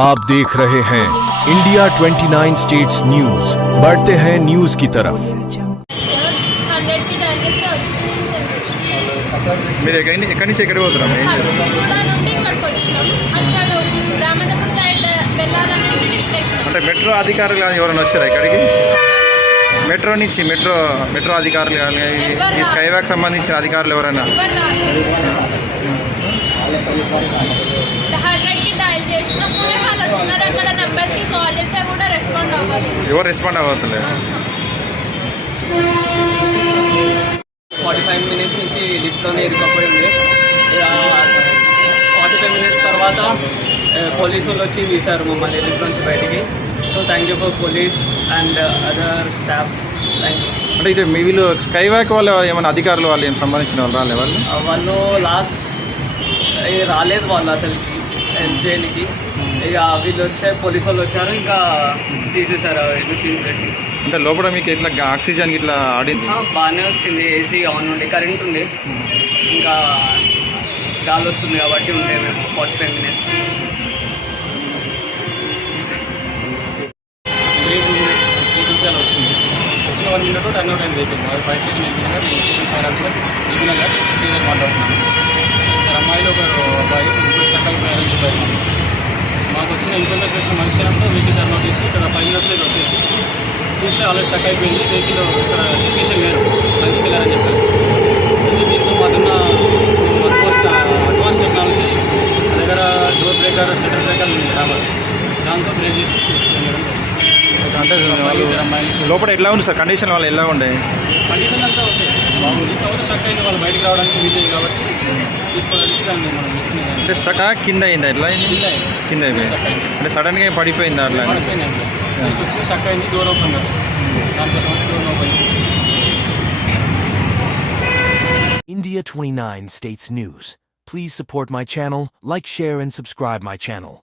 आप देख रहे हैं इंडिया 29 स्टेट्स न्यूज। बढ़ते हैं न्यूज की तरफ। 100 की टारगेट से వచ్చింది సార్. మీరు ఎక్కడి నుంచి ఎక్కడికి పోతున్నారు? హబ్సిగూడ నుండి ఇక్కడికి వచ్చినాం. అచ్చడు రామదపు సైడ్ వెళ్ళాలనేసి లిఫ్ట్ ఎక్కినాం. అంటే మెట్రో అధికారులు కానీ ఎవరైనా వచ్చారా ఇక్కడికి? మెట్రో నుంచి మెట్రో అధికారులు కానీ ఈ స్కై వాక్ సంబంధించిన అధికారులు ఎవరైనా? 100కి డయల్ చేసినప్పుడే వాళ్ళు వచ్చినారు. అక్కడ నెంబర్కి కాల్ చేస్తే కూడా రెస్పాండ్ అవ్వాలి. ఎవరు రెస్పాండ్ అవ్వట్లేదు? 45 మినిట్స్ నుంచి లిఫ్ట్లోనే ఇరుకపోయి ఉంది. 45 మినిట్స్ తర్వాత పోలీసు వాళ్ళు వచ్చి తీశారు మమ్మల్ని లిఫ్ట్ నుంచి బయటికి. So thank you for police and other staff. Thank you. అంటే ఇటు మీ వీళ్ళు స్కై వాక్ వాళ్ళు ఏమైనా అధికారులు వాళ్ళు ఏం సంబంధించిన వాళ్ళు రాలే? వాళ్ళు లాస్ట్ రాలేదు వాళ్ళు అసలుకి చేయడానికి. ఇక వీళ్ళు వచ్చే పోలీసు వాళ్ళు వచ్చారు, ఇంకా తీసేశారు సీన్ పెట్టి. అంటే లోపల మీకు ఇట్లా ఆక్సిజన్ ఇట్లా ఆడింది? బాగానే వచ్చింది. ఏసీ ఆన్ ఉండి కరెంట్ ఉంది, ఇంకా గాలి వస్తుంది కాబట్టి ఉండే మేము 45 మినిట్స్. వచ్చింది. వచ్చిన 1 మినిట్ టర్న్ అవుట్ అయింది అయిపోయింది. అది ఫైర్ స్టేషన్ వెళ్ళినాక ఈ స్టేషన్ ఫైర్ ఆఫీసర్ దిగినాక టీచర్ మాట్లాడుతున్నాను. అమ్మాయిలు ఒకరు అబ్బాయి ముగ్గురు స్టక్ అయిపోయారని చెప్పారు. మాకు వచ్చిన ఇన్ఫర్మేషన్ వచ్చిన మనుషులంతా వెహికల్ టర్న్ అవుట్ చేసి ఇక్కడ 5 మినిట్స్లో వచ్చేసి చూస్తే ఆల్రెడీ స్టక్ అయిపోయింది. వెహికల్ ఇక్కడ టెక్నీషియన్ లేరు, లంచ్కి వెళ్ళారని చెప్పారు. దీంతో మాకున్న అడ్వాన్స్ టెక్నాలజీ దగ్గర డోర్ బ్రేకర్ షటర్ బ్రేకర్ ఉంది రావాలి, దాంతో బ్రేక్ చేసి అంటే లోపల ఎట్లా ఉంది సార్ కండిషన్? వాళ్ళు ఎలా ఉండే కండిషన్ అంతా ఓకే, బాగుంది. కాబట్టి స్టక్ అయింది, వాళ్ళు బయటకు రావడానికి వీలేదు కాబట్టి తీసుకోవడానికి దాన్ని మనం అంటే స్టక్ కింద అయిందా? ఎట్లా అయింది? కింద అయిపోయింది. అంటే సడన్గా పడిపోయింది అట్లా? పడిపోయింది. జస్ట్ వచ్చి స్టక్ అయింది, డోర్ ఓపెన్ కాదు, దానికోసం door open. India 29 States News. Please support my channel, like, share and subscribe my channel.